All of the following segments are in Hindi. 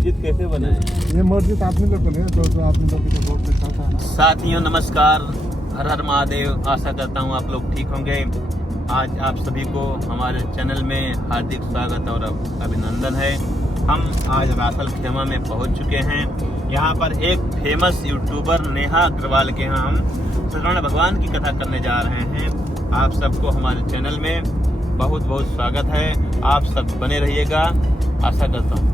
मस्जिद कैसे बनाए? ये मस्जिद आदमी लोग को नहीं, जो आदमी लोग की जो बहुत अच्छा था ना। साथियों नमस्कार, हर हर महादेव। आशा करता हूँ आप लोग ठीक होंगे। आज आप सभी को हमारे चैनल में हार्दिक स्वागत और अभिनंदन है। हम आज रासल खेमा में पहुँच चुके हैं। यहाँ पर एक फेमस यूट्यूबर नेहा अग्रवाल के यहाँ हम सत्यनारायण भगवान की कथा करने जा रहे हैं। आप सबको हमारे चैनल में बहुत बहुत स्वागत है। आप सब बने रहिएगा, आशा करता हूँ।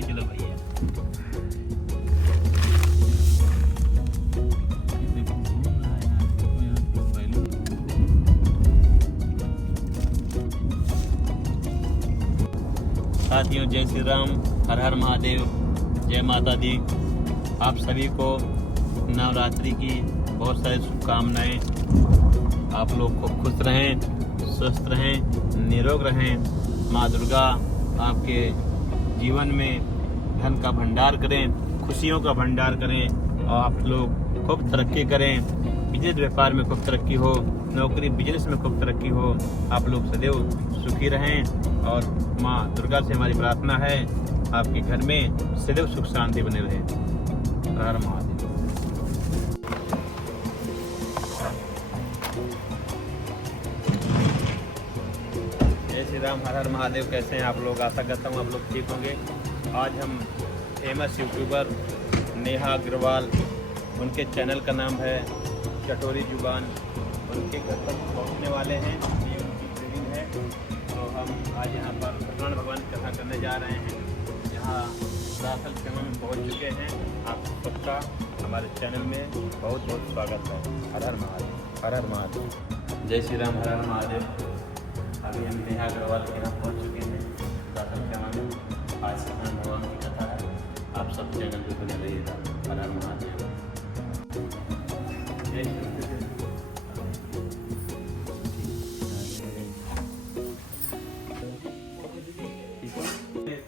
चलो भैया, साथियों जय श्री राम, हर हर महादेव, जय माता दी। आप सभी को नवरात्रि की बहुत सारी शुभकामनाएं। आप लोग खूब खुश रहें, स्वस्थ रहें, निरोग रहें। माँ दुर्गा आपके जीवन में धन का भंडार करें, खुशियों का भंडार करें और आप लोग खूब तरक्की करें। बिजनेस व्यापार में खूब तरक्की हो, नौकरी बिजनेस में खूब तरक्की हो। आप लोग सदैव सुखी रहें और माँ दुर्गा से हमारी प्रार्थना है आपके घर में सदैव सुख शांति बने रहे। हर हर महादेव। जय श्री राम, हर हर महादेव। कैसे हैं आप लोग? आशा करता हूँ आप लोग ठीक होंगे। आज हम फेमस यूट्यूबर नेहा अग्रवाल, उनके चैनल का नाम है चटोरी जुबान, उनके घर पर पहुँचने वाले हैं। ये उनकी ट्रेनिंग है। तो हम आज यहाँ पर सत्यनारायण भगवान की कथा करने जा रहे हैं। यहाँ रासल खेमा में पहुँच चुके हैं। आप सबका हमारे चैनल में बहुत बहुत स्वागत है। हर हर महादेव, हर हर महादेव। जय श्री राम, हर हर महादेव। अभी हम नेहा अग्रवाल के यहाँ पहुँच चुके हैं रासल खेमा में। आज सत्यनारायण भगवान की कथा है। आप सब चैनल पे बने रहिएगा। हर हर महादेव। जय श्री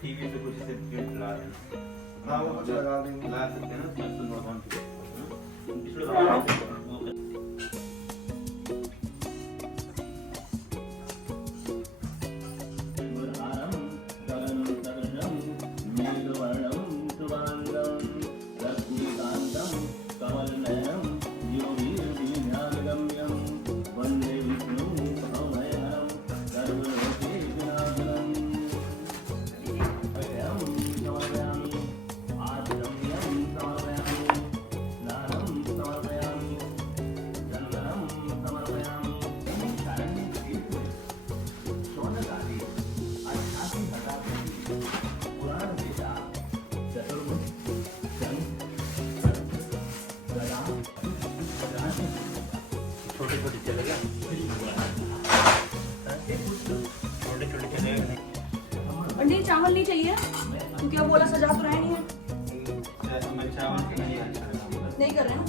टीवी पे कुछ से क्लिप ला रहे हैं। हाँ वो लगा देंगे, ला सकते हैं ना सत्यनारायण भगवान की। छोटे छोटे चलेगा, छोटे छोटे चलेगा। पंडित चावल नहीं चाहिए? तू क्या बोला, सजा तो रहे नहीं है? नहीं कर रहे ना?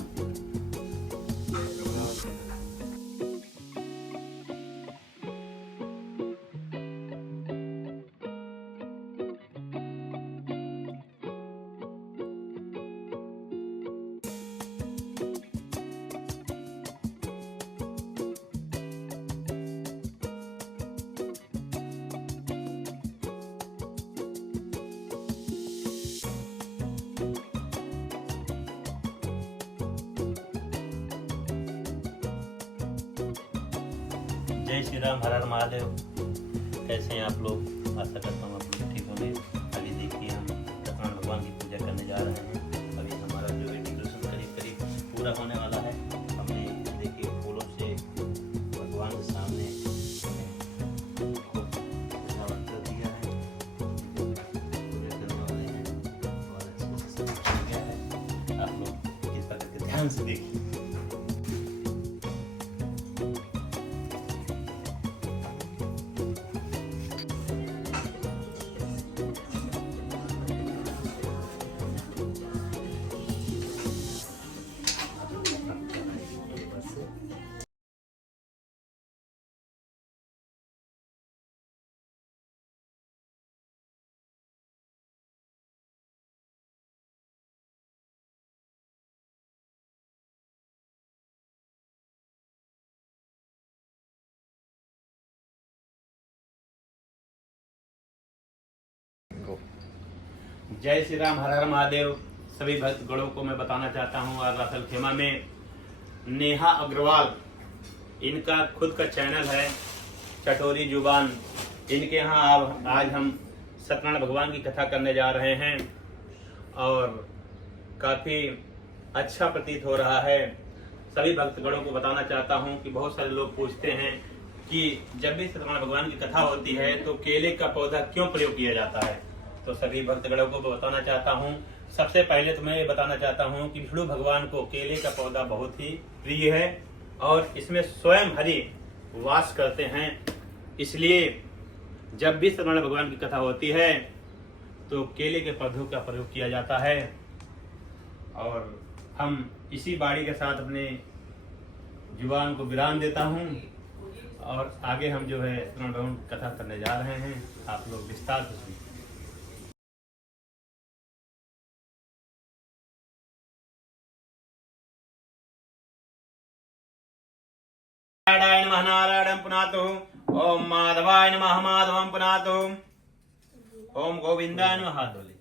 जय श्री राम, हर हर महादेव। कैसे हैं आप लोग? आशा करता हूँ आप लोग ठीक होंगे। अभी देखिए हम सत्यनारायण भगवान की पूजा करने जा रहे हैं। अभी हमारा जो है डेकोरेशन करीब करीब पूरा होने वाला है। हमने देखिए फूलों से भगवान के सामने खूब सजावट कर दिया है। पूरे करने वाले हैं और अच्छे से सब कुछ हो गया है। आप लोग कृपा करके ध्यान से देखिए। जय श्री राम, हर हर महादेव। सभी भक्तगणों को मैं बताना चाहता हूँ और रासल खेमा में नेहा अग्रवाल, इनका खुद का चैनल है चटोरी जुबान। इनके यहाँ आज हम सत्यनारायण भगवान की कथा करने जा रहे हैं और काफ़ी अच्छा प्रतीत हो रहा है। सभी भक्तगणों को बताना चाहता हूँ कि बहुत सारे लोग पूछते हैं कि जब भी सत्यनारायण भगवान की कथा होती है तो केले का पौधा क्यों प्रयोग किया जाता है। तो सभी भक्तगणों को बताना चाहता हूँ। सबसे पहले तो मैं ये बताना चाहता हूँ कि विष्णु भगवान को केले का पौधा बहुत ही प्रिय है और इसमें स्वयं हरि वास करते हैं। इसलिए जब भी सत्यनारायण भगवान की कथा होती है तो केले के पौधों का प्रयोग किया जाता है। और हम इसी बाड़ी के साथ अपने जुबान को विराम देता हूँ और आगे हम जो है सत्यनारायण भगवान की कथा करने जा रहे हैं। आप लोग विस्तार से सुनिए। नारायण नमः नारायणं पुनातो, ओम माधवाय नमः माधवं पुनातो, ओम गोविंदाय नमः। हाथ धोले।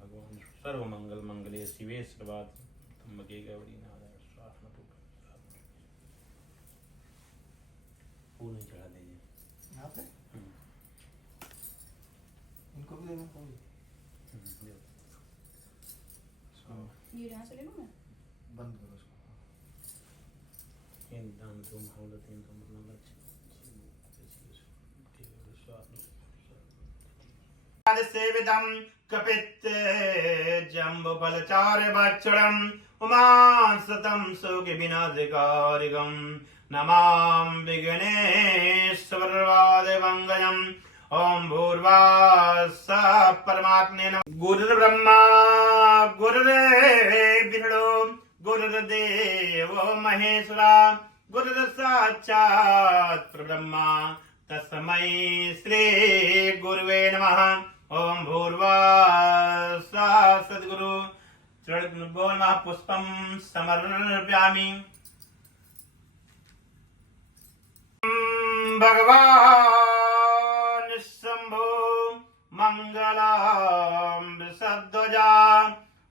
भगवान सर्व मंगल मंगले शिवे सर्वात् त्र्यंबके गौरी नारायण स्वाहा। फूल नहीं चढ़ा दीजिए यहाँ पे इनको भी देना चाहिए। ये यहाँ से ले लूँ मैं? बंद करो उसको। सेवितं कपित जम्बुफलचार भक्षणम् उमासतं सुखि विनाशकारिकं नमां विघ्नेश्वरवादिवङ्गयम्। ओम भूर्वासा परमात्मे नमः। गुरुर्ब्रह्मा गुरुर्विष्णु गुरुर्देवो महेश्वरा गुरुर्साक्षात् परब्रह्मा तस्मै श्री गुरुवे नमः। ओम भूर्वासा सद्गुरु चरणो नमः। पुष्पं समर्पयामि। भगवान शंभो मंगलम वृषध्वजा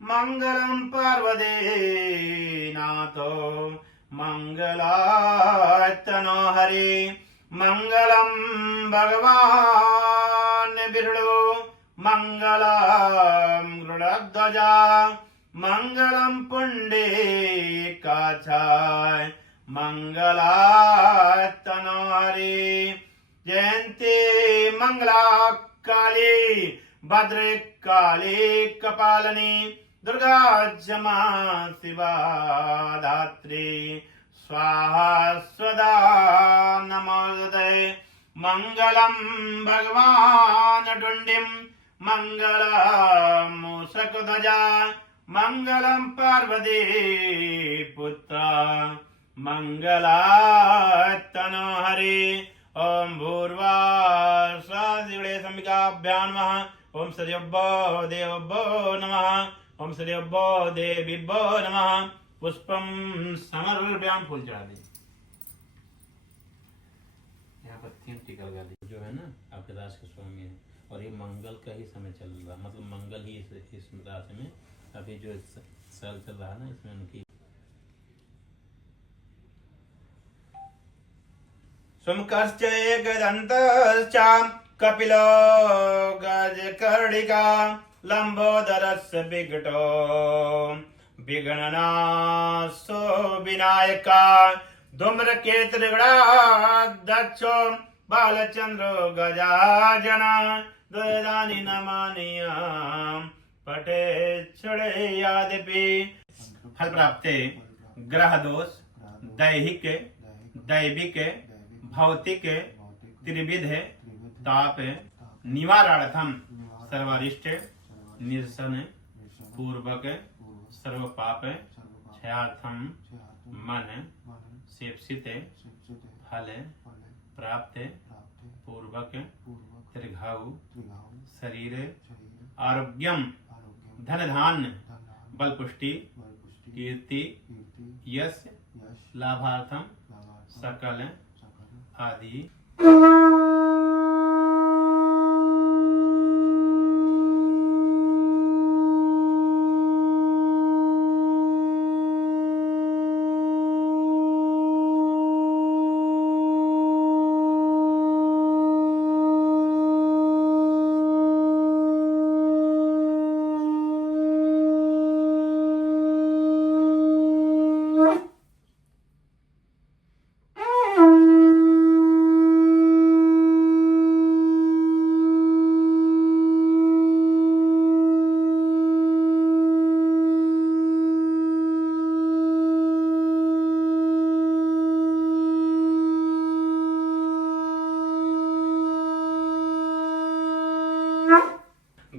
मंगलम पार्वती नाथो मंगलातनो हरि मंगलम भगवान विष्णु मंगलम गरुड़ध्वजा मंगलम पुंडरीकाक्षाय मंगलातनो हरि। जयंती मंगला काली भद्रकाली कपालिनी दुर्गा क्षमा शिवा धात्री स्वाहा स्वदा नमोस्तुते। मंगलम भगवान डुंडिम मंगलम मूषकध्वजा मंगलम पार्वती पुत्रा मंगलातनो हरि। ओम भूर्वासादिगणे संविकाभ्यां नमः। ओम श्रीभ्यो देवभ्यो नमः। ओम श्रीभ्यो देवीभ्यो नमः। पुष्पं समर्पयामि। फूल चढ़ा दे। यहाँ पर 3 टिका लगा दी। जो है ना आपके राशि के स्वामी है और ये मंगल का ही समय चल रहा, मतलब मंगल ही इस राशि में अभी जो साल चल रहा है ना, इसमें उनकी सुमकश्च एकदन्तश्च कपिलो गजकर्णिका लंबोदरस्य विकटो विघ्ननाशो विनायका धूम्रकेतुर्गणाध्यक्षो बालचंद्रो गजाजन द्वैदानि नमानीय पटे छड़यादिपि। फल प्राप्ते ग्रह दोष दैहिक दैविक भौतिक त्रिविध ताप निवारणार्थम सर्वारिष्ट निरसन पूर्वक सर्व पाप क्षयार्थम मन सेप्सित फल प्राप्त पूर्वक दीर्घायु शरीर आरोग्यम धन धान्य बल पुष्टि कीर्ति यश लाभार्थम सकल आदि।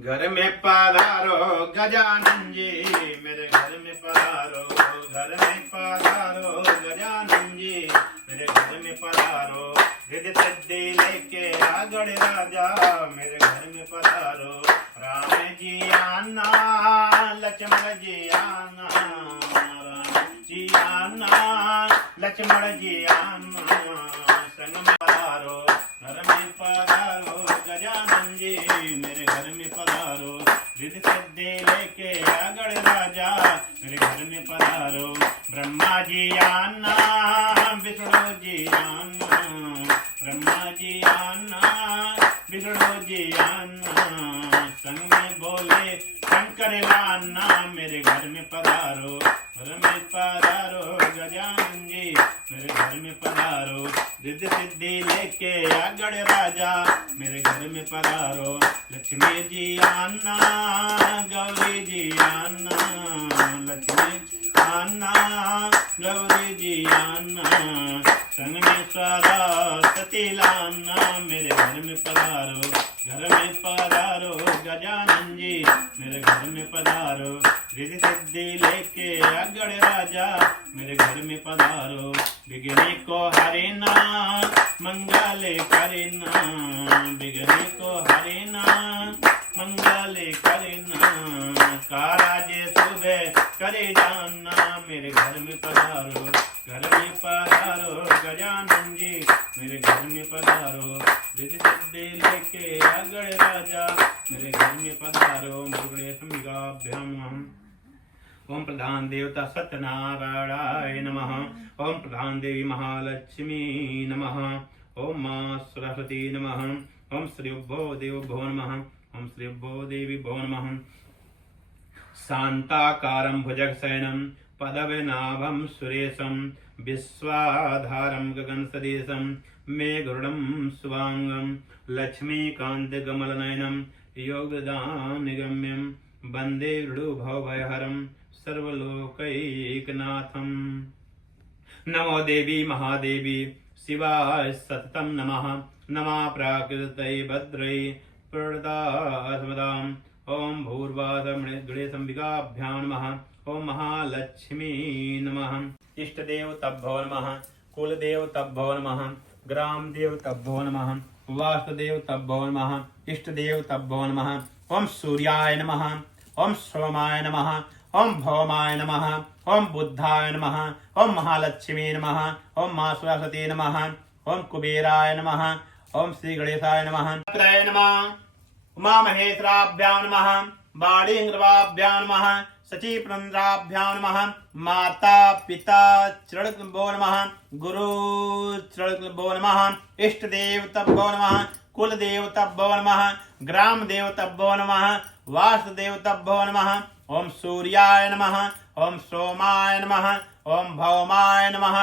घर में पधारो गजानन जी, मेरे घर में पधारो, घर में पधारो गजानन जी, मेरे घर में पधारो। रिद्धि सिद्धि लेके आगड़ राजा, मेरे घर में पधारो। राम जी आना, लक्ष्मण जी आना, राम जी आना, लक्ष्मण जी आना, संग में पधारो। घर में पधारो गजानन जी, मेरे घर में पधारो। रिद्धि सिद्धि लेके आगड़ राजा, मेरे घर में पधारो। ब्रह्मा जी आना, विष्णु जी आना, ब्रह्मा जी आना, विष्णु जी आना, संग में बोले शंकर लाना, मेरे घर में पधारो। घर में पधारो गजानन जी, मेरे घर में पधारो। रिद्धि सिद्धि लेके आगड़ राजा, मेरे घर में पधारो। लक्ष्मी जी आना, गौरी जी आना, लक्ष्मी आना, गौरी जी आना, संग में सरस्वती लाना, मेरे घर में पधारो। घर में पधारो गजानन जी, मेरे घर में पधारो। रिद्धि सिद्धि लेके आगड़ राजा, मेरे घर में पधारो। बिगड़ी को हरिना, मंगल करिना, बिगड़ी को हरिना, मंगल करिना, काराजे सुबह करे जाना, मेरे घर में पधारो। घर में पधारो गजानन जी, मेरे घर में पधारो। रिद्धि सिद्धि लेके आगड़ राजा, मेरे घर में पधारो। मृगणेशमिगाभ्याम ओम प्रधान देवता सत्यनारायणाय नमः। ओम प्रधान देवी महालक्ष्मी नमः। ओम मां सरस्वती नमः। ओम श्री उभो देवो नमः। ओम श्री उभो देवी भो नमः। शांताकारं भुजगशयनं पदविनाभं सुरेशं विश्वाधारं गगनसदृशं मेघवर्णं शुभांगं लक्ष्मीकान्तकमलनयनं योगदानगम्यं वन्दे मृडुभवभयहरं सर्वलोकैकनाथं। नमो देवी महादेवी शिवाय सततं नमः। नमः प्राकृतये भद्रै प्रदास्मदाम्। ओम भूर्वासमणिगणेशम्बिकाभ्यां नमः। ओम महालक्ष्मी नमः। इष्टदेव तभ्यो नमः। कुलदेव तभ्यो नमः। ग्रामदेव तभ्यो नमः। वास्तुदेव तभ्यो नमः। इष्टदेव तभ्यो नमः। ओम सूर्याय नमः। ओम सोमाय नमः। ओम भौमाय नमः। ओम बुद्धाय नमः। ओम महालक्ष्मी नमः। ओम मां सरस्वती नमः। ओम कुबेराय नमः। ओम श्री गणेशाय नमः। नमः। उमा महेश्वराभ्यां नमः। बाणींद्रवाभ्यां नमः। सचीपुरन्द्राभ्यां नमः। माता पिता चरणो नमः। गुरु चरणो नमः। इष्ट देव तभ्यो नमः। कुल देव तभ्यो नमः। ग्राम देव तभ्यो नमः। वासुदेव तभ्यो नमः। ओम सूर्याय नमः। ओम सोमाय नमः। ओम भौमाय नमः।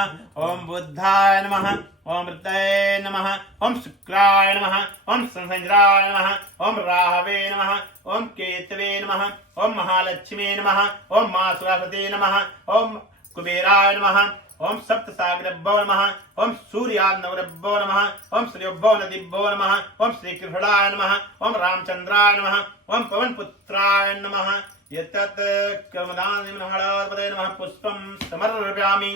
ओम बुद्धाय नमः। ओम ऋतये नमः। ओम शुक्राय नमः। ओम संसंजराय नमः। ओम राहवे नमः। ओम केतवे नमः। ओम महालक्ष्मी नमः। ओम मां सरस्वती नमः। ओम कुबेराय नमः। ओम सप्तसागरभ्यो नमः। ओम सूर्यार्णवभ्यो नमः। ओम श्रीभ्यो नदीभ्यो नमः। ओम श्रीकृष्णाय नमः। ओम रामचंद्राय नमः। ओम पवनपुत्राय नमः। यत्तत् कर्मदानपदे नमः पुष्पं समर्पयामि।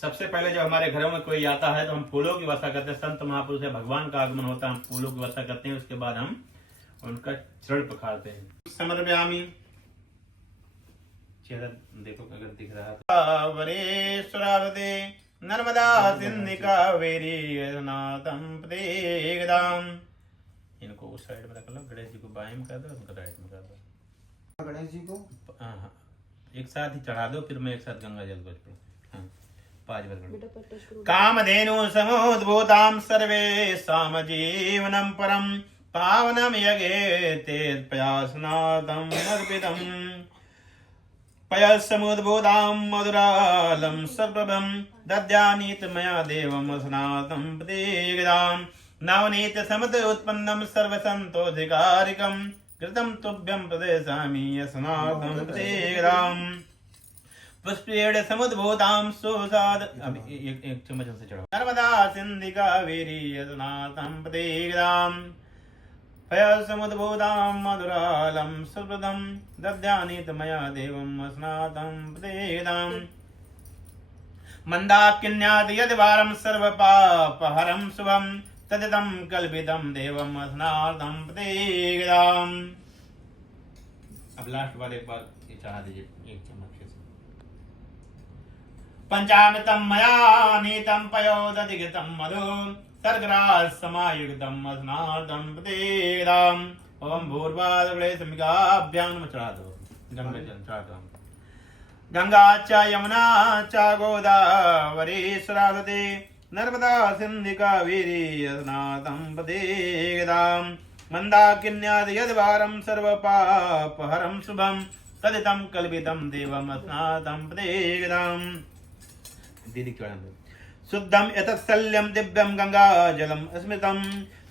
सबसे पहले जब हमारे घरों में कोई आता है तो हम फूलों की वर्षा करते हैं। संत महापुरुष या भगवान का आगमन होता है, हम फूलों की वर्षा करते हैं। उसके बाद हम उनका चरण पखारते हैं। समर्पयामि। चेहरा देखो अगर दिख रहा है। वरेश्वरावते नर्मदा सिंधु कावेरी नाथम प्रदेगदाम। इनको उस साइड में रख लो। गणेश जी को बाएं में कर दो, उनको राइट में कर दो। गणेश जी को हाँ, एक साथ ही चढ़ा दो, फिर मैं एक साथ गंगा जल को 5 बार। कामधेनु समुद्भूतां सर्वेषां जीवनं परं पावनं यज्ञे पयासनादं अर्पितं। पयसमुद्भूतां मधुरालं सर्वभं दद्यानीत मया देवं स्नातं प्रतीगदां। नवनीत समत उत्पन्नं सर्वसन्तोधिकारिकं कृतं तुभ्यं प्रदेशामि स्नातं प्रतीगदां। पुष्पेण समुद्भूतां सुसाद। अब एक चम्मच से चढ़ाओ। नर्मदा सिंधु कावेरी स्नातं प्रतीगदां। पयसमुद्भूतां मधुरालं सुप्रदं दद्यानीत मया देवं स्नातं प्रदेदाम् मन्दाकिन्याद् यद्वारं सर्वपापहरं शुभं तदिदं कल्पितं देवं स्नातं प्रदेदाम्। अब लास्ट बार एक बार ये चढ़ा दीजिए एक चम्मच से। पंचामृतं मया नीतं पयोदधिगतं मधु सर्गराज समायुक्तं स्नातं प्रदेदाम्। ओम भूर्भुवः समिकाभ्यां चढ़ा दो गंगा जल चढ़ा दो। गंगा च यमुना च गोदावरी सरस्वती नर्मदा सिंधु कावेरी स्नातं प्रदेदाम्। मन्दाकिन्याद् यद्वारं सर्वपापहरं शुभं तदिदं कल्पितं देवं स्नातं प्रदेदाम्। दीदी शुद्धं एतत्सल्यं दिव्यं गंगाजलं स्मृतं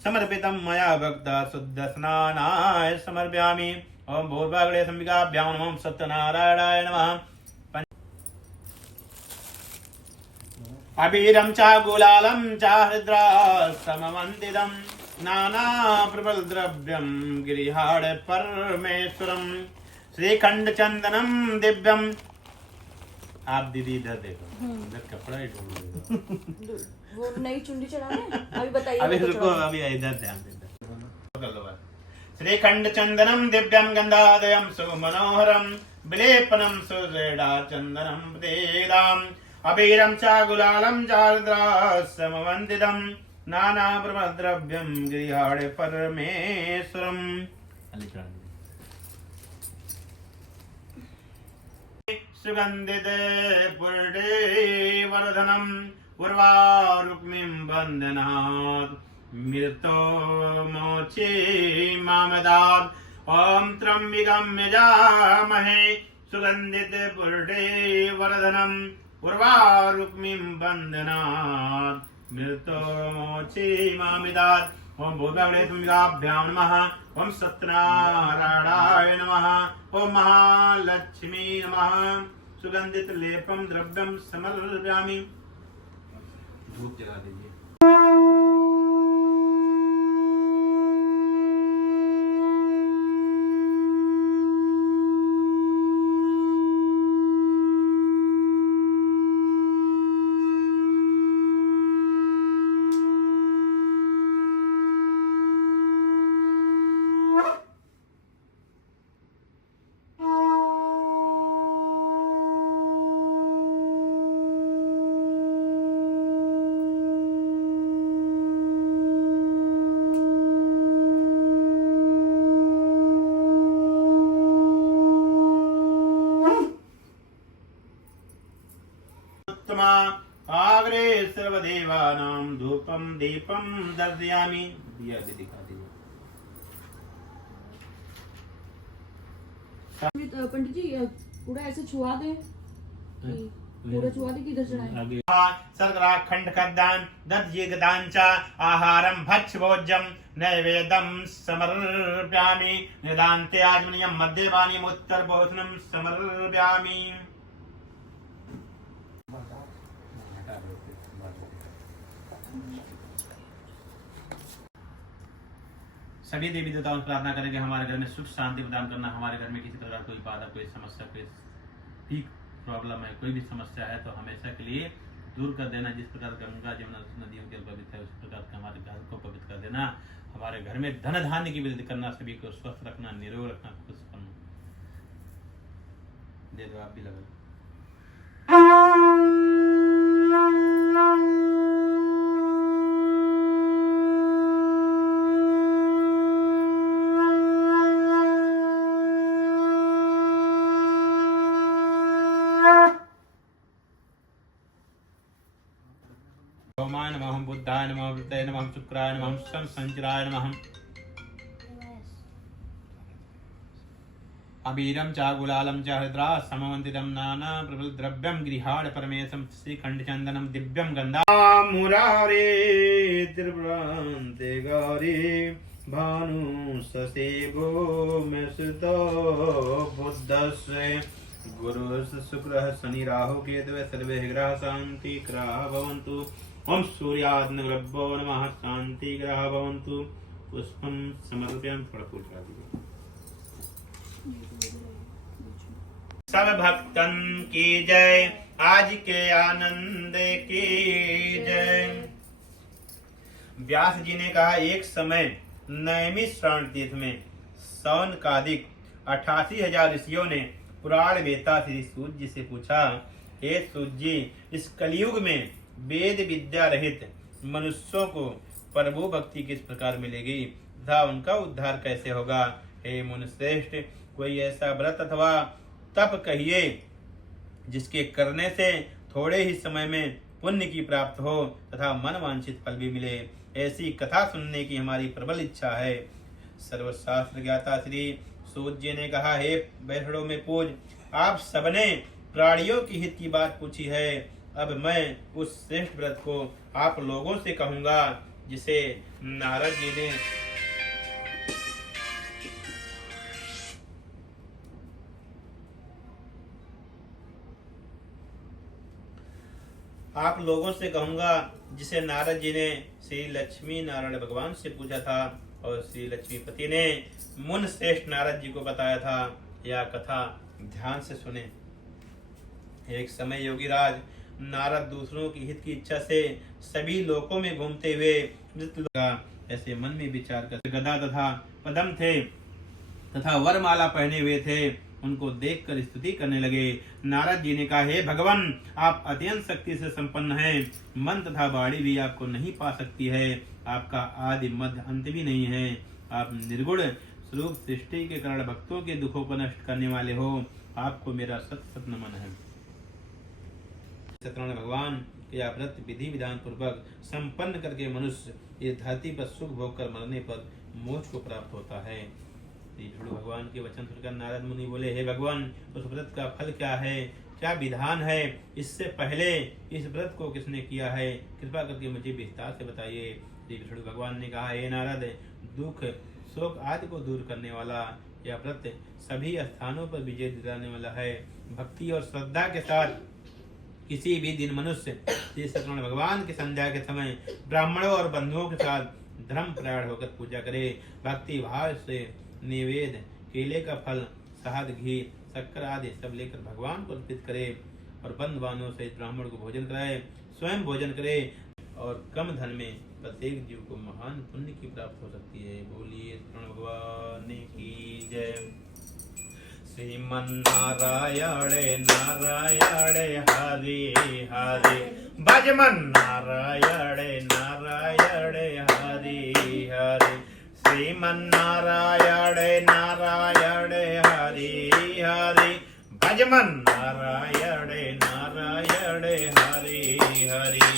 समर्पितं मया भक्ता शुद्ध स्नानाय समर्पयामि। ओम भूर्भुवः समिकाभ्यां नमः सत्यनारायणाय नमः। अबीरं च गुलालं च हृद्रासमवन्दितं नानाप्रबलद्रव्यं गिरिहाड परमेश्वरं श्रीखंड चंदनम दिव्यम। आप दीदी इधर देखो, इधर कपड़ा ही ढूंढ लो। वो नई चुंडी चढ़ाना है अभी बताइए। अभी रुको, अभी इधर ध्यान दे। श्रीखंड चंदनम दिव्यम गंधादयम सुमनोहरम विलेपनम सुरेडा चंदनम प्रदेदाम। अबीरं च गुलालं च रुद्रासमवन्दितं नाना प्रमद्रव्यं गिरिहाड परमेश्वरम्। सुगन्धित पुरडे वर्धनम् उर्वारुक्मिं वन्दनात् मृतो मोचे मामदात्। ॐ त्र्यम्बकं यजामहे सुगन्धित पुरडे वर्धनम् उर्वारुक्मिं वन्दनात् मृतो मोचे मामिदात्। ओम भूर्भुवः समिकाभ्यां नमः। ओम सत्यनारायणाय नमः। ओम महालक्ष्मी नमः। सुगंधित लेपम द्रव्यम समर्पयामि। धूप जला दीजिए। आग्रे सर्वदेवानां धूपं दीपं दर्शयामि। दिया भी दिखा दीजिए। पंडित जी पूरा ऐसे छुआ दे, पूरा छुआ दे कि इधर चढ़ाए। सर्गरा खंड खद्दान दध्ये गदान च आहारं भक्ष भोज्यं नैवेद्यं समर्पयामि। निदान्ते आजमनीयं मध्यपानीयम् उत्तरभोजनं समर्पयामि। सभी देवी देवताओं से प्रार्थना करें कि हमारे घर में सुख शांति प्रदान करना। हमारे घर में किसी प्रकार कोई बाधा, कोई समस्या, कोई भी प्रॉब्लम है, कोई भी समस्या है तो हमेशा के लिए दूर कर देना। जिस प्रकार गंगा जमुना नदियों के पवित्र है उस प्रकार का हमारे घर को पवित्र कर देना। हमारे घर में धन धान्य की वृद्धि करना, सभी को स्वस्थ रखना, निरोग रखना, खुश करना। दे दो, आप भी लगा। ओमाय नमः, बुद्धाय नमः, वृत्ताय नमः, शुक्राय नमः, संचराय नमः। अबीरं च गुलालं च हृद्रा समवन्दितं नाना प्रबलद्रव्यं गिरिहाड परमेशं श्रीखण्डचन्दनं दिव्यं गन्धा मुरारे त्रिपुरान्ते गौरी भानु ससेवो मेसुतो बुद्धस्वे गुरु शुक्र शनि राहु केतु सर्वे ग्रह शांति ग्रह भवन्तु। ओम सूर्याग्निर्भ्यो नमः शांति ग्रह भवन्तु। पुष्पम समर्पयामि, थोड़ा फूल चढ़ा दीजिए। सब भक्तन की जय, आज के आनंद की जय। व्यास जी ने कहा, एक समय नैमिषारण्य तीर्थ में सौनकादिक 88,000 ऋषियों ने पुराण वेता श्री सूत जी से पूछा, हे सूत जी, इस कलयुग में वेद विद्या रहित मनुष्यों को प्रभु भक्ति किस प्रकार मिलेगी तथा उनका उद्धार कैसे होगा। हे मुनिश्रेष्ठ, कोई ऐसा व्रत अथवा तप कहिए जिसके करने से थोड़े ही समय में पुण्य की प्राप्त हो तथा मन वांछित फल भी मिले। ऐसी कथा सुनने की हमारी प्रबल इच्छा है। सर्वशास्त्र ज्ञाता श्री सूत जी ने कहा, हे वैष्णव में पूज, आप सबने प्राणियों की हित की बात पूछी है। अब मैं उस श्रेष्ठ व्रत को आप लोगों से कहूंगा जिसे नारद जी ने नारद जी ने श्री लक्ष्मी नारायण भगवान से पूछा था और श्री लक्ष्मीपति ने मुन श्रेष्ठ नारद जी को बताया था। यह कथा ध्यान से सुने। एक समय योगीराज नारद दूसरों की हित की इच्छा से सभी लोकों में घूमते हुए ऐसे मन में विचार कर गदा तथा पदम थे तथा वरमाला पहने हुए थे, उनको देखकर स्तुति करने लगे। नारद जी ने कहा, हे भगवान, आप अत्यंत शक्ति से संपन्न हैं, मन तथा वाणी भी आपको नहीं पा सकती है। आपका आदि मध्य अंत भी नहीं है। आप निर्गुण स्वरूप सृष्टि के कारण भक्तों के दुखों को नष्ट करने वाले हो। आपको मेरा सत सत नमन है। सत्यनारायण भगवान या व्रत विधि विधान पूर्वक संपन्न करके मनुष्य इस धरती पर सुख भोग कर मरने पर मोक्ष को प्राप्त होता है। विष्णु भगवान के वचन सुनकर नारद मुनि बोले, हे भगवान, उस व्रत का फल क्या है, क्या विधान है, इससे पहले इस व्रत को किसने किया है, कृपा करके मुझे विस्तार से बताइए। श्री विष्णु भगवान ने कहा, हे नारद, दुख शोक आदि को दूर करने वाला यह व्रत सभी स्थानों पर विजय दिलाने वाला है। भक्ति और श्रद्धा के साथ किसी भी दिन मनुष्य श्री सत्यनारायण भगवान की संध्या के समय ब्राह्मणों और बंधुओं के साथ धर्म प्रयाण होकर पूजा करे। भक्ति भाव से निवेद, केले का फल, शहद, घी, शक्कर आदि सब लेकर भगवान को अर्पित करे और बंधुवानों से ब्राह्मण को भोजन कराए, स्वयं भोजन करे और कम धन में प्रत्येक जीव को महान पुण्य की प्राप्त हो सकती है। बोलिए सत्यनारायण भगवान की जय। श्रीमन्नारायण नारायण हरि हरि, भजमन नारायण नारायण हरि हरि, श्रीमन्नारायण नारायण हरि हरि, भजमन नारायण नारायण हरि हरि।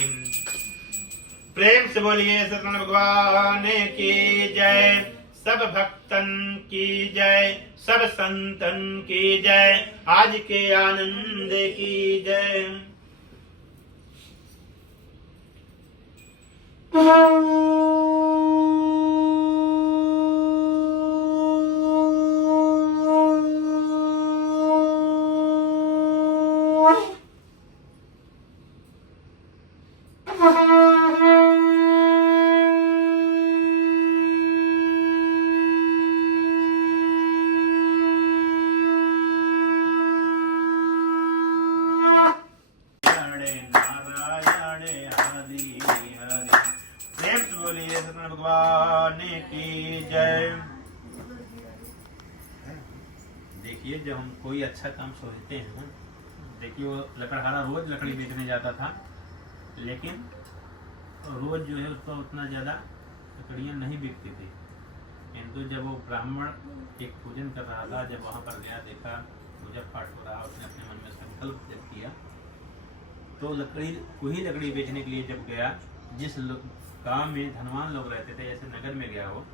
प्रेम से बोलिए सत्यनारायण भगवान की जय। सब भक्तन की जय, सब संतन की जय, आज के आनंद की जय। भगवान की जय। देखिए, जब हम कोई अच्छा काम सोचते हैं, देखिए वो लकड़हारा रोज लकड़ी बेचने जाता था, लेकिन रोज जो है उसका उतना ज़्यादा लकड़ियाँ नहीं बिकती थी। किंतु जब वो ब्राह्मण एक पूजन कर रहा था, जब वहाँ पर गया, देखा पूजा पाठ हो रहा, उसने अपने मन में संकल्प जब किया, तो वही लकड़ी बेचने के लिए जब गया, जिस गांव में धनवान लोग रहते थे, जैसे नगर में गया हो,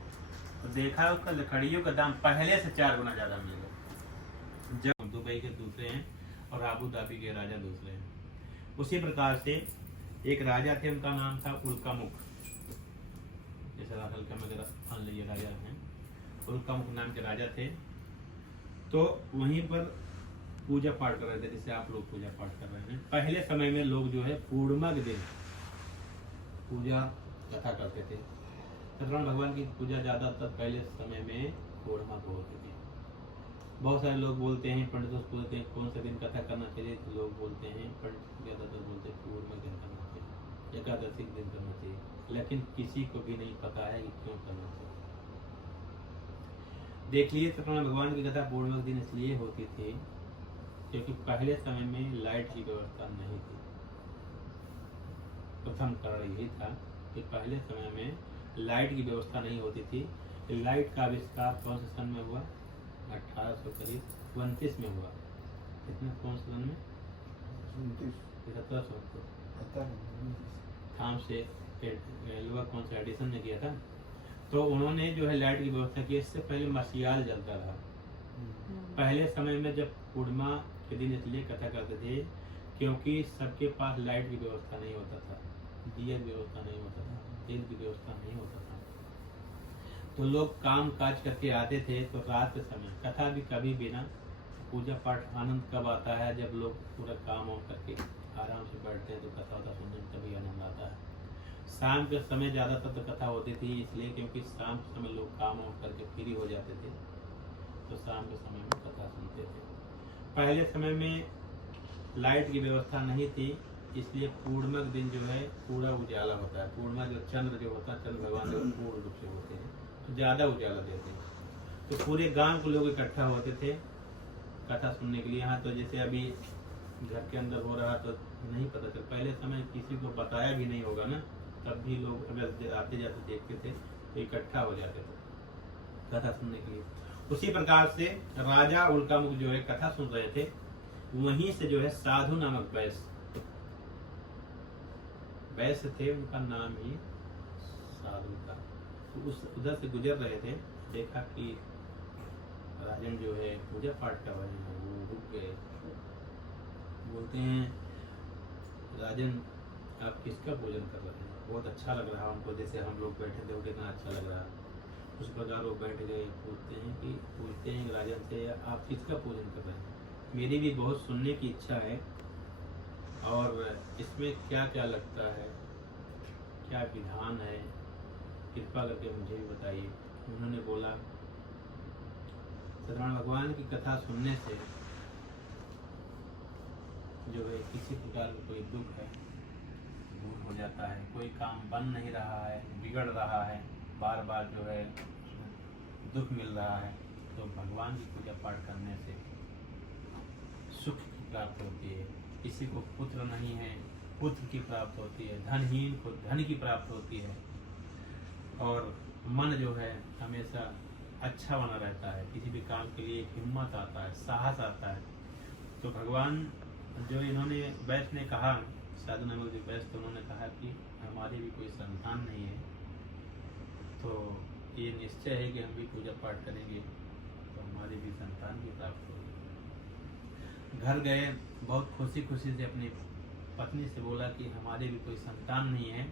तो देखा उसका लकड़ियों का दाम पहले से 4 गुना ज़्यादा मिलेगा। जब दुबई के दूसरे हैं और आबू धाबी के राजा दूसरे हैं। उसी प्रकार से एक राजा थे, उनका नाम था उल्कामुख। जैसे ये राजा हैं, उल्कामुख नाम के राजा थे। तो वहीं पर पूजा पाठ कर रहे थे, जैसे आप लोग पूजा पाठ कर रहे हैं। पहले समय में लोग जो है पूर्णिमा के दिन पूजा कथा करते थे। सत्यनारायण भगवान की पूजा ज़्यादातर पहले समय में पूर्णिमा को होती थी। बहुत सारे लोग बोलते हैं, पंडितों से पूछते हैं कौन सा दिन कथा करना चाहिए, तो लोग बोलते हैं, पंडित ज़्यादातर बोलते हैं पूर्णिमा के दिन करना चाहिए, एकादशी के दिन करना चाहिए, लेकिन किसी को भी नहीं पता है कि क्यों करना चाहिए। देख लिए सत्यनारायण भगवान की कथा पूर्णिमा के दिन इसलिए होती थी क्योंकि पहले समय में लाइट की व्यवस्था नहीं थी। प्रथम कारण यही था कि पहले समय में लाइट की व्यवस्था नहीं होती थी। लाइट का आविष्कार कौन से सन में हुआ? 1800 करीब 29 में हुआ। कितने कौन से सन में? 1700 थॉमस एल्वा कौन सा एडिसन ने किया था। तो उन्होंने जो है लाइट की व्यवस्था की। इससे पहले मसीहाल जलता रहा। पहले समय में जब पूर्णिमा के दिन इसलिए कथा करते थे क्योंकि सबके पास लाइट की व्यवस्था नहीं होता था, दिया की व्यवस्था नहीं होता था, तेल की व्यवस्था नहीं होता था। तो लोग काम काज करके आते थे, तो रात के समय कथा भी कभी बिना पूजा पाठ आनंद कब आता है? जब लोग पूरा काम वाम करके आराम से बैठते हैं तो कथा वथा सुनने में तभी आनंद आता है। शाम के समय ज़्यादातर तो कथा होती थी इसलिए क्योंकि शाम के समय लोग काम वाम करके फ्री हो जाते थे, तो शाम के समय में कथा सुनते थे। पहले समय में लाइट की व्यवस्था नहीं थी, इसलिए पूर्णिमा के दिन जो है पूरा उजाला होता है। पूर्णिमा जो चंद्र जो होता है, चंद्र भगवान जो पूर्ण रूप से होते हैं तो ज़्यादा उजाला देते हैं। तो पूरे गांव के लोग इकट्ठा होते थे कथा सुनने के लिए। यहाँ तो जैसे अभी घर के अंदर हो रहा तो नहीं पता चल, पहले समय किसी को बताया भी नहीं होगा ना, तब भी लोग अगर आते जाते देखते थे तो इकट्ठा हो जाते थे कथा सुनने के लिए। उसी प्रकार से राजा उल्कामुख जो है कथा सुन रहे थे, वहीं से जो है साधु नामक वैश्य थे, उनका नाम ही साधु था। तो उस उधर से गुजर रहे थे, देखा कि राजन जो है पूजा पाठ कर रहे हैं, वो रुक गए। बोलते हैं, राजन आप किसका पूजन कर रहे हैं? बहुत अच्छा लग रहा उनको, जैसे हम लोग बैठे थे कितना अच्छा लग रहा। उस प्रकार वो बैठ गए। पूछते हैं राजन से, आप किसका पूजन कर रहे हैं? मेरी भी बहुत सुनने की इच्छा है, और इसमें क्या क्या लगता है, क्या विधान है, कृपा करके मुझे भी बताइए। उन्होंने बोला, सत्यनारायण भगवान की कथा सुनने से जो है किसी प्रकार का कोई दुख है दूर हो जाता है, कोई काम बन नहीं रहा है, बिगड़ रहा है, बार बार जो है दुख मिल रहा है, तो भगवान की पूजा पाठ करने से सुख की प्राप्ति होती है। किसी को पुत्र नहीं है, पुत्र की प्राप्ति होती है, धनहीन को धन की प्राप्ति होती है, और मन जो है हमेशा अच्छा बना रहता है, किसी भी काम के लिए हिम्मत आता है, साहस आता है। तो भगवान जो इन्होंने वैश्य ने कहा, साधु नामक जो वैश्य, तो उन्होंने कहा कि हमारी भी कोई संतान नहीं है, तो ये निश्चय है कि हम भी पूजा पाठ करेंगे तो हमारी भी संतान की प्राप्ति होगी। घर गए, बहुत खुशी खुशी से अपनी पत्नी से बोला कि हमारे भी कोई संतान नहीं है,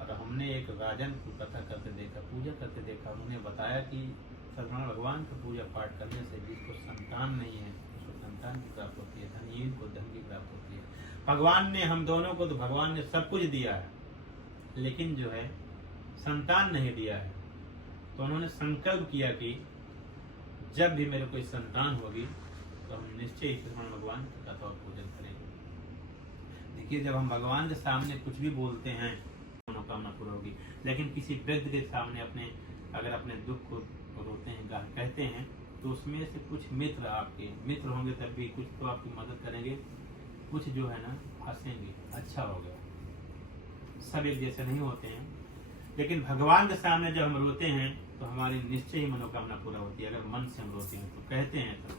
और हमने एक राजन को कथा करते देखा, पूजा करते देखा। उन्होंने बताया कि सत्यनारायण भगवान का पूजा पाठ करने से जिसको संतान नहीं है उसको संतान की प्राप्ति होती है, धनहीन को धन की प्राप्ति होती है। भगवान ने हम दोनों को, तो भगवान ने सब कुछ दिया है, लेकिन जो है संतान नहीं दिया है। तो उन्होंने संकल्प किया कि जब भी मेरे कोई संतान होगी तो हम निश्चय ही सत्यनारायण भगवान की कथा और पूजन करेंगे। देखिए, जब हम भगवान के सामने कुछ भी बोलते हैं मनोकामना पूरी होगी, लेकिन किसी व्यक्ति के सामने अगर अपने दुख को रोते हैं, कहते हैं, तो उसमें से कुछ आपके मित्र होंगे, तब भी कुछ तो आपकी मदद करेंगे, कुछ जो है ना हंसेंगे, अच्छा हो गया। सब एक जैसे नहीं होते हैं, लेकिन भगवान के सामने जब हम रोते हैं तो हमारी निश्चय ही मनोकामना पूरा होती है, अगर मन से हम रोते हैं तो। कहते हैं तो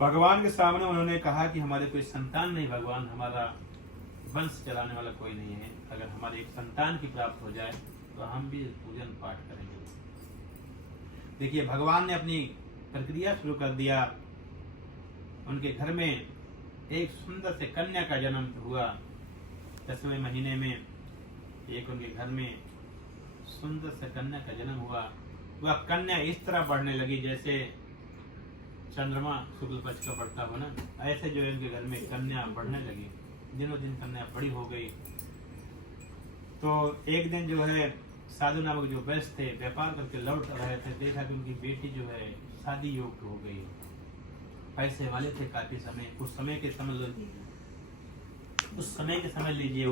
भगवान के सामने उन्होंने कहा कि हमारे कोई संतान नहीं, भगवान हमारा वंश चलाने वाला कोई नहीं है, अगर हमारे एक संतान की प्राप्त हो जाए तो हम भी पूजन पाठ करेंगे। देखिए, भगवान ने अपनी प्रक्रिया शुरू कर दिया। उनके घर में एक सुंदर से कन्या का जन्म हुआ। 10वें महीने में एक उनके घर में सुंदर से कन्या का जन्म हुआ। वह कन्या इस तरह बढ़ने लगी जैसे चंद्रमा शुक्ल पक्ष का बढ़ता हो ना, ऐसे जो इनके घर में कन्या बढ़ने लगी। दिनों दिन कन्या बड़ी हो गई। तो एक दिन जो है साधु नामक जो वैश्य थे व्यापार करके लौट रहे थे, देखा कि उनकी बेटी जो है शादी योग्य हो गई, पैसे वाले थे काफी समय, उस समय के समझ लीजिए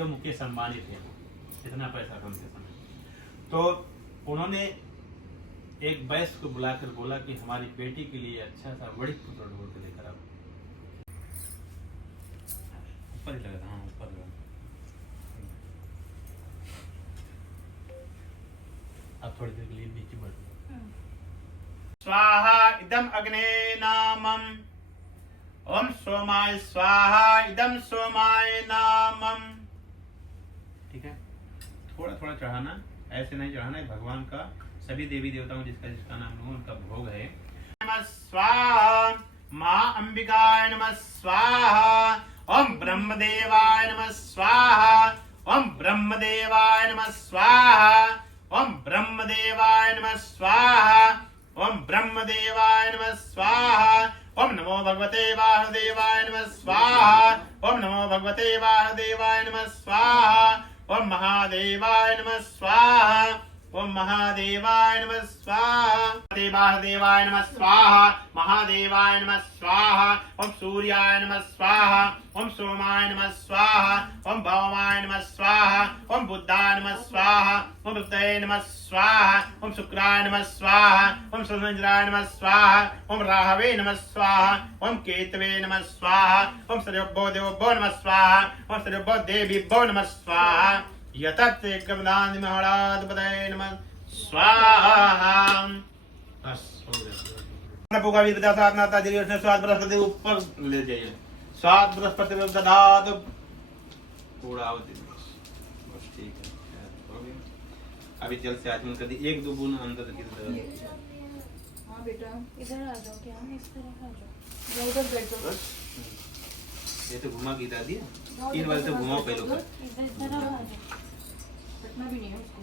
वो मुकेश अंबानी थे, इतना पैसा कम थे समय। तो उन्होंने एक वैश्य को बुलाकर बोला कि हमारी बेटी के लिए अच्छा सा बड़ी पुत्र ढूंढ के लेकर आओ। ऊपर ही लगा था, हाँ ऊपर लगा। अब थोड़ी देर के लिए नीचे बढ़। स्वाहा इदम अग्ने नामम, ओम सोमाय स्वाहा इदम सोमाय नामम। ठीक है, थोड़ा थोड़ा चढ़ाना, ऐसे नहीं चढ़ाना, भगवान का सभी देवी देवताओं जिसका जिसका नाम लूं उनका भोग है। नमः स्वाहा मां अंबिकाय नमः स्वाहा, ओम ब्रह्मदेवाय नमः स्वाहा, ओम ब्रह्मदेवाय नमः स्वाहा, ओम ब्रह्मदेवाय नमः स्वाहा, ओम ब्रह्मदेवाय नमः स्वाहा, ओम नमो भगवते वासुदेवाय नमः स्वाहा, ओम नमो भगवते वासुदेवाय नमः स्वाहा, ओम महादेवाय नमः स्वाहा, ओम महादेवाय नमः स्वाहा, देवाय नमः स्वाहा, महादेवाय नमः स्वाहा, ओम सूर्याय नमः स्वाहा, ओम सोमाय नमः स्वाहा, ओम भौमाय नमः स्वाहा, ओम बुद्धाय नमः स्वाहा, ओम बुद्धाय नमः स्वाहा, ओम शुक्राय नमः स्वाहा, ओम सुरंजराय नमः स्वाहा, ओम राहवे नमः स्वाहा, ओम केतवे नमः स्वाहा, ओम सर्वभो देवभो नमः स्वाहा, ओम सर्वभो देवीभ्यो नमः स्वाहा, यतत् एकमदानि महाराजपदये नमः स्वाहा। बस हो गया। भोगा भी बता साथ नाता जी उसने स्वाद बृहस्पति ऊपर ले जाइए, स्वाद बृहस्पति में ददात पूर्णावती। बस ठीक है, हो गया। अभी जल से आचमन कर दी, 1-2 बूंद अंदर की तरफ। हाँ बेटा इधर आ जाओ, क्या इस तरफ आ जाओ। उधर बैठ जाओ। ये तो घुमा के दा दिया, 3 बार से घुमाओ पहले ऊपर। इधर आ जाओ, बैठना भी नहीं है उसको।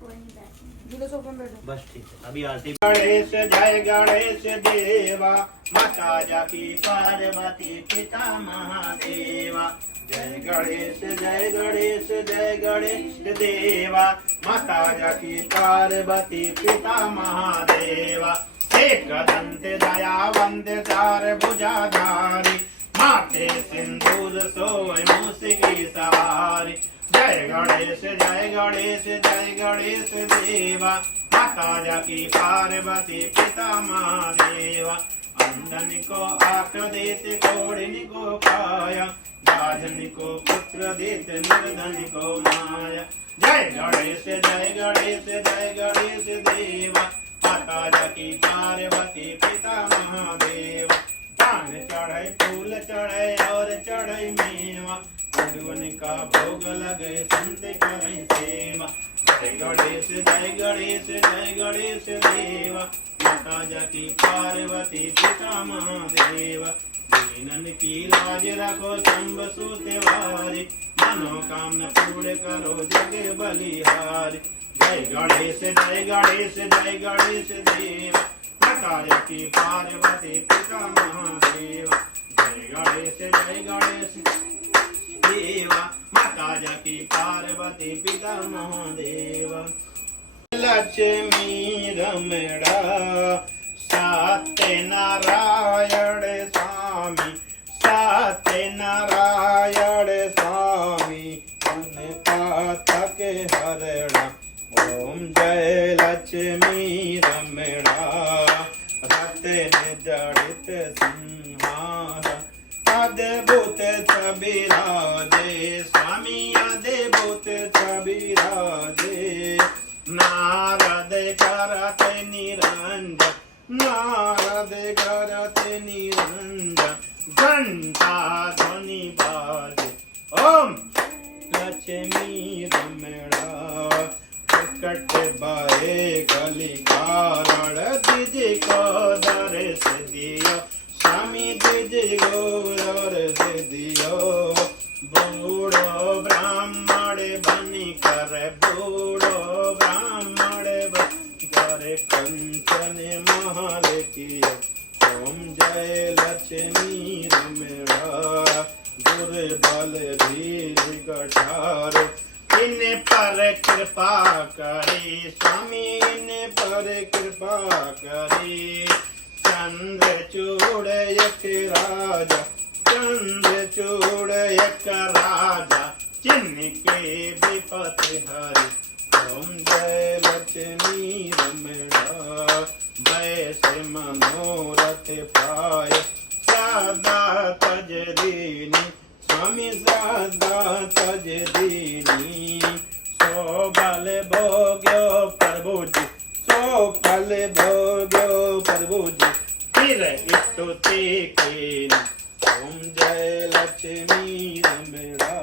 कोई नहीं बैठना। झूले सोफे में बैठो। बस ठीक है, अभी आरती। गणेश जय गणेश देवा, माता जाकी पार्वती पिता महादेवा। जय गणेश जय गणेश जय गणेश देवा, माता जाकी पार्वती पिता महादेवा। एक दंत दयावंत 4 भुजाधारी, माथे सिंदूर सोय मूसिकी सवारी। जय गणेश जय गणेश जय गणेश देवा, माता जाकी पार्वती पिता महादेवा। अंधन को आंख देते, कोढ़िन को काया, गाजन को पुत्र देते, निर्धन को माया। जय गणेश जय गणेश जय गणेश देवा, माता जाकी पार्वती पिता महादेवा। पान चढ़े फूल चढ़े और चढ़े मेवा, भगवान का भोग लगे संत करें सेवा। जय गणेश जय गणेश जय गणेश देवा, माता जाकी पार्वती पिता महादेवा। दीनन की लाज रखो शंभ सुतवारी, मनोकामना पूर्ण करो जग बलिहारी। जय गणेश जय गणेश जय गणेश देवा, माता जाकी पार्वती पिता महादेवा। जय गणेश देवा, माता जाकी पार्वती पिता महादेवा। लक्ष्मी रमणा सत्यनारायण स्वामी, सत्यनारायण स्वामी, पातक हरणा। ओम जय लक्ष्मी रमणा, रत्न जड़ित सिंहार, अद्भुत छबिराजे स्वामी, अद्भुत छबिराजे। नारद करत निरंजन, नारद करत निरंजन, घंटा ध्वनि बाजे। ओम लक्ष्मी रमणा, प्रकट भये कलि कारण, द्विज को दर्श दियो स्वामी, द्विज को दर्श दियो। बूढ़ो ब्राह्मण बनि कर, बूढ़ो ब्राह्मण बनि कर, कंचन महल कियो। ओम जय लक्ष्मी रमणा, दुर्बल धीर कठार इन पर कृपा करे स्वामी इन पर कृपा करे चंद्रचूड़ एक राजा चंद्रचूड़ एक राजा जिनके विपत्ति हरि ओम जय लक्ष्मी रमणा वैसे मनोरथ पाय सदा तज दीनी स्वामी सदा तज दीनी सो बल भोग्यो प्रभु जी सो बल भोग्यो प्रभु जी फिर स्तुति कीनी ओम जय लक्ष्मी रमणा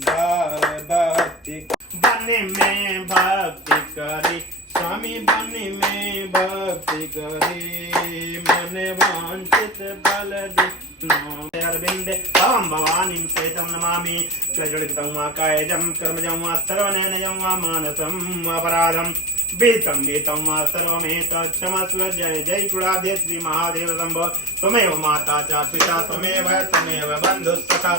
गाय भक्ति बन में भक्ति करी स्वामी बन में भक्ति करी मन वांछित फल दे अरविंद अहम भवानी प्रेतम नमामि प्रज्वलितं वा कायजं कर्मजं वा सर्वनयनजं वा मानसं अपराधं वेतं वा सर्वमेतत् क्षमस्व जय जय कुलाब्धे श्री महादेव शंभो त्वमेव माता च पिता त्वमेव बन्धुः सखा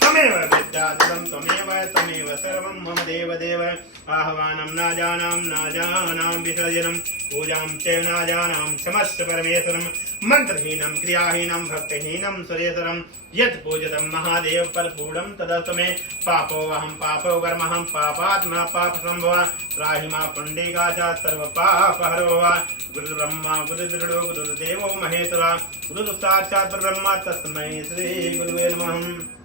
त्वमेव विद्याधरं त्वमेव सर्वं मम देव आह्वानं न जानां विसर्जनं पूजां च न जानां क्षमस्व परमेश्वरं मंत्रहीनं क्रियाहीनं भक्तिहीनं सुरेश्वरं यत् पूजितं महादेव परपूर्णं तदस्तु मे पापोऽहं पापकर्महं पापात्मा पापसंभवा त्राहि मा पुण्डिका सर्वपापहरो वा गुरुर्ब्रह्मा गुरुर्विष्णुः गुरुर्देवो महेश्वरः गुरुः साक्षात् परब्रह्म तस्मै श्री गुरुवे नमः।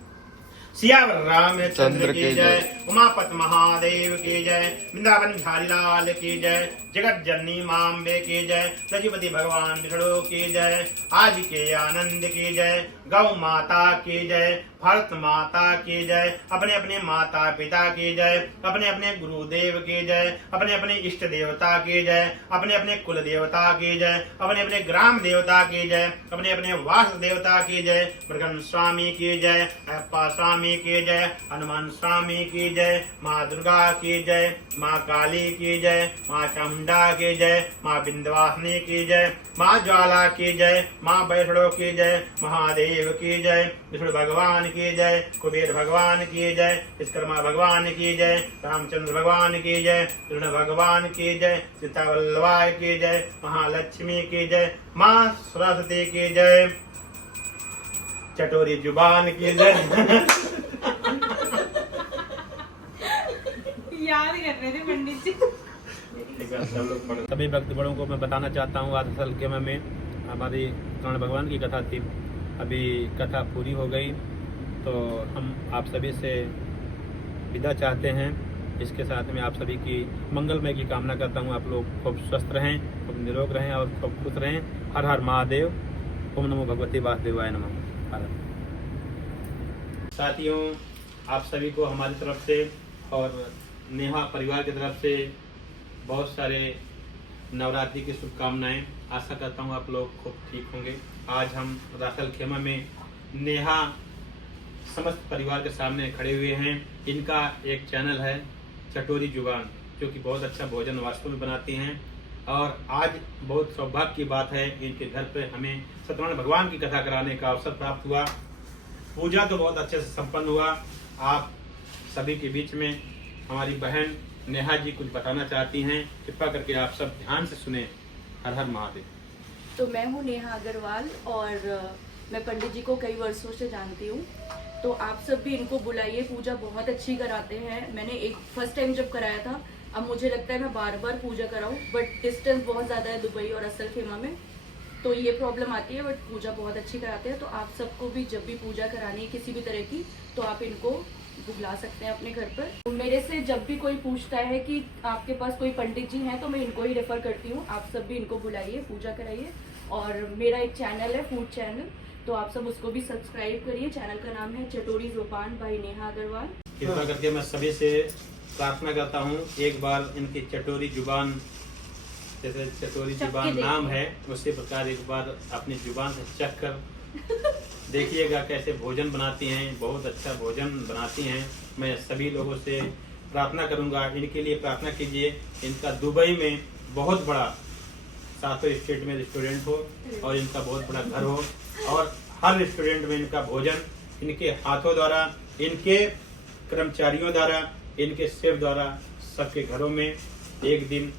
सियावर रामचंद्र की जय, उमापति महादेव की जय, वृंदावन बिहारी लाल की जय, जगत जननी माम्बे की जय, सजीपति भगवान विष्णु की जय, आज के आनंद की जय, गौ माता की जय, भारत माता की जय, अपने अपने माता पिता की जय, अपने अपने गुरुदेव की जय, अपने अपने इष्ट देवता की जय, अपने अपने कुल देवता की जय, अपने अपने ग्राम देवता की जय, अपने अपने वास देवता की जय, मृगन स्वामी की जय, अप्पा स्वामी की जय, हनुमान स्वामी की जय, माँ दुर्गा की जय, माँ काली की जय, माँ चामुंडा की जय, माँ विंध्यवासिनी की जय, माँ ज्वाला की जय, माँ वैष्णो की जय, महादेव की जय, विष्णु भगवान की जय, कुबेर भगवान की जय, विश्वकर्मा भगवान की जय, रामचंद्र भगवान की जय, कृष्ण भगवान की जय, सीता वल्लभाय की जय, महालक्ष्मी की जय, माँ सरस्वती की जय, चटोरी जुबान की जय। याद कर रहे थे पंडित जी। सभी भक्त बड़ों को मैं बताना चाहता हूँ, आज असल के में हमारी कर्ण भगवान की कथा थी, अभी कथा पूरी हो गई, तो हम आप सभी से विदा चाहते हैं। इसके साथ में आप सभी की मंगलमय की कामना करता हूँ। आप लोग खूब स्वस्थ रहें, खूब निरोग रहें और खूब खुश रहें। हर हर महादेव। ओम नमो भगवते वासुदेवाय नमः। हर साथियों, आप सभी को हमारी तरफ से और नेहा परिवार की तरफ से बहुत सारे नवरात्रि की शुभकामनाएं। आशा करता हूँ आप लोग खूब ठीक होंगे। आज हम रासल खेमा में नेहा समस्त परिवार के सामने खड़े हुए हैं। इनका एक चैनल है चटोरी जुबान, जो कि बहुत अच्छा भोजन वास्तव में बनाती हैं। और आज बहुत सौभाग्य की बात है, इनके घर पे हमें सत्यनारायण भगवान की कथा कराने का अवसर प्राप्त हुआ। पूजा तो बहुत अच्छे से संपन्न हुआ। आप सभी के बीच में हमारी बहन नेहा जी कुछ बताना चाहती हैं, कृपा करके आप सब ध्यान से सुने। हर हर महादेव। तो मैं हूँ नेहा अग्रवाल और मैं पंडित जी को कई वर्षों से जानती हूँ। तो आप सब भी इनको बुलाइए, पूजा बहुत अच्छी कराते हैं। मैंने एक फर्स्ट टाइम जब कराया था, अब मुझे लगता है मैं बार बार पूजा कराऊँ, बट डिस्टेंस बहुत ज़्यादा है दुबई और असल खेमा में, तो ये प्रॉब्लम आती है। बट पूजा बहुत अच्छी कराते हैं। तो आप सबको भी जब भी पूजा करानी है किसी भी तरह की, तो आप इनको बुला सकते हैं अपने घर पर। तो मेरे से जब भी कोई पूछता है कि आपके पास कोई पंडित जी हैं, तो मैं इनको ही रेफर करती हूँ। आप सब भी इनको बुलाइए, पूजा कराइए। और मेरा एक चैनल है, फूड चैनल, तो आप सब उसको भी सब्सक्राइब करिए। चैनल का नाम है चटोरी जुबान बाय नेहा अग्रवाल। कृपा करके मैं सभी से प्रार्थना करता हूँ, एक बार इनकी चटोरी जुबान, जैसे चटोरी जुबान नाम है, उसी प्रकार एक बार अपनी जुबान से चख कर देखिएगा कैसे भोजन बनाती हैं। बहुत अच्छा भोजन बनाती हैं। मैं सभी लोगों से प्रार्थना करूंगा, इनके लिए प्रार्थना कीजिए। इनका दुबई में बहुत बड़ा 7 स्टेट में रेस्टोरेंट हो और इनका बहुत बड़ा घर हो और हर रेस्टोरेंट में इनका भोजन इनके हाथों द्वारा, इनके कर्मचारियों द्वारा, इनके शेफ द्वारा सबके घरों में एक दिन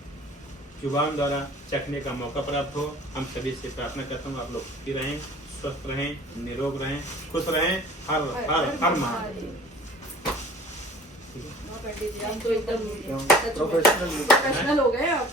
जुबान द्वारा चखने का मौका प्राप्त हो। हम सभी से प्रार्थना करता हूँ आप लोग सुखी रहें, स्वस्थ रहें, निरोग रहें, खुश रहें। हर हर हर महादेव। पंडित जी, आप तो एकदम प्रोफेशनल प्रोफेशनल हो गए आप।